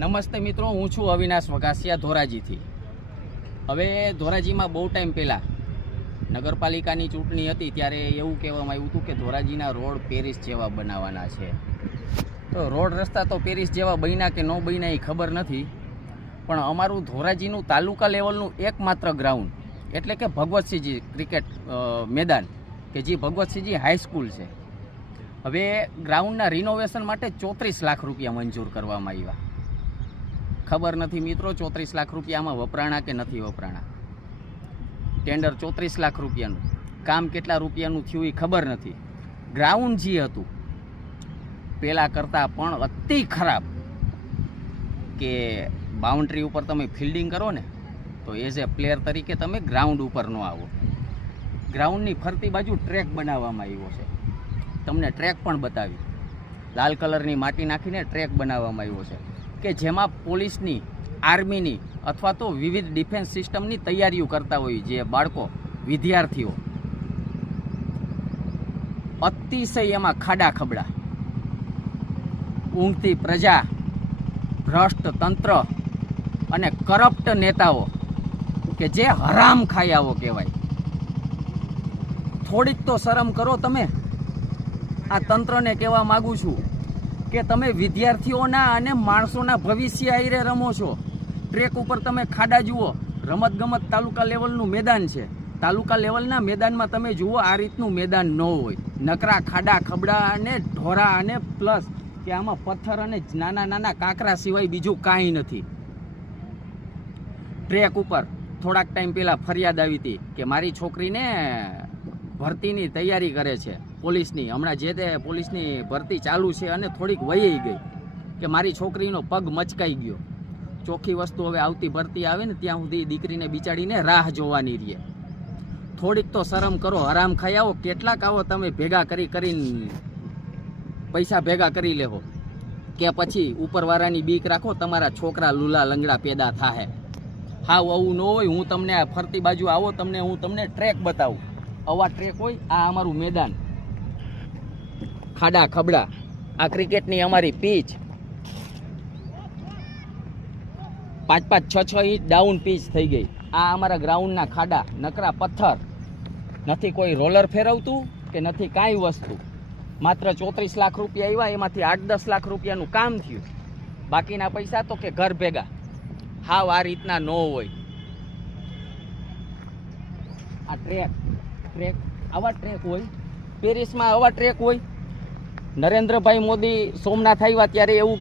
નમસ્તે મિત્રો, હું છું અવિનાશ વઘાસિયા ધોરાજીથી। હવે ધોરાજીમાં બહુ ટાઈમ પહેલાં નગરપાલિકાની ચૂંટણી હતી ત્યારે એવું કહેવામાં આવ્યું હતું કે ધોરાજીના રોડ પેરિસ જેવા બનાવવાના છે। તો રોડ રસ્તા તો પેરિસ જેવા બન્યા કે ન બન્યા એ ખબર નથી, પણ અમારું ધોરાજીનું તાલુકા લેવલનું એકમાત્ર ગ્રાઉન્ડ એટલે કે ભગવતસિંહજી ક્રિકેટ મેદાન કે જે ભગવતસિંહજી હાઈસ્કૂલ છે, હવે ગ્રાઉન્ડના રિનોવેશન માટે 34 લાખ રૂપિયા મંજૂર કરવામાં આવ્યા। ખબર નથી મિત્રો 34 લાખ રૂપિયામાં વપરાણા કે નથી વપરાણા। ટેન્ડર 34 લાખ રૂપિયાનું, કામ કેટલા રૂપિયાનું થયું એ ખબર નથી। ગ્રાઉન્ડ જે હતું પહેલાં કરતાં પણ અતિ ખરાબ, કે બાઉન્ડ્રી ઉપર તમે ફિલ્ડિંગ કરો ને તો એઝ એ પ્લેયર તરીકે તમે ગ્રાઉન્ડ ઉપર ન આવો। ગ્રાઉન્ડની ફરતી બાજુ ટ્રેક બનાવવામાં આવ્યો છે, તમને ટ્રેક પણ બતાવી, લાલ કલરની માટી નાખીને ટ્રેક બનાવવામાં આવ્યો છે કે જેમાં પોલીસની, આર્મીની અથવા તો વિવિધ ડિફેન્સ સિસ્ટમની તૈયારીઓ કરતા હોય જે બાળકો, વિદ્યાર્થીઓ, અતિશય એમાં ખાડા ખબડા, ઊંઘતી પ્રજા, ભ્રષ્ટ તંત્ર અને કરપ્ટ નેતાઓ કે જે હરામ ખાયાઓ કહેવાય। થોડીક તો શરમ કરો તમે। આ તંત્રને કહેવા માગું છું કે તમે વિદ્યાર્થીઓના અને માણસોના ભવિષ્ય આયરે રમો છો। ટ્રેક ઉપર તમે ખાડા જુઓ, રમતગમત તાલુકા લેવલનું મેદાન છે, તાલુકા લેવલના મેદાનમાં તમે જુઓ આ રીતનું મેદાન ન હોય, નકરા ખાડા ખબડા અને ઢોરા અને પ્લસ કે આમાં પથ્થર અને નાના નાના કાંકરા સિવાય બીજું કાંઈ નથી। ટ્રેક ઉપર થોડાક ટાઈમ પહેલાં ફરિયાદ આવી હતી કે મારી છોકરીને ભરતીની તૈયારી કરે છે પોલીસની, હમણાં જે તે પોલીસની ભરતી ચાલુ છે અને થોડીક વહી ગઈ કે મારી છોકરીનો પગ મચકાઈ ગયો। ચોખ્ખી વસ્તુ હવે આવતી ભરતી આવે ને ત્યાં સુધી દીકરીને બિચારીને રાહ જોવાની રહે। થોડીક તો શરમ કરો, હરામ ખાઈ આવો। કેટલાક આવો તમે ભેગા કરીને પૈસા ભેગા કરી લેવો કે પછી ઉપરવાળાની બીક રાખો તમારા છોકરા લૂલા લંગડા પેદા થાય। હાવ આવું ન હોય। હું તમને આ ફરતી બાજુ આવો, હું તમને ટ્રેક બતાવું, આવા ટ્રેક હોય। આ અમારું મેદાન, ખાડા ખબડા, આ ક્રિકેટની અમારી પીચ, 5-5, 6-6 ઇંચ ડાઉન પીચ થઈ ગઈ। આ અમારા ગ્રાઉન્ડના ખાડા, નકરા પથ્થર, નથી કોઈ રોલર ફેરવતું કે નથી કાંઈ વસ્તુ। માત્ર 34 લાખ રૂપિયા આવ્યા, એમાંથી 8-10 લાખ રૂપિયાનું કામ થયું, બાકીના પૈસા તો કે ઘર ભેગા। હાવ આ રીતના ન હોય। આ ટ્રેક આવા ટ્રેક હોય, પેરિસમાં આવા ટ્રેક હોય। નરેન્દ્રભાઈ મોદી સોમનાથ આવ્યા ત્યારે એવું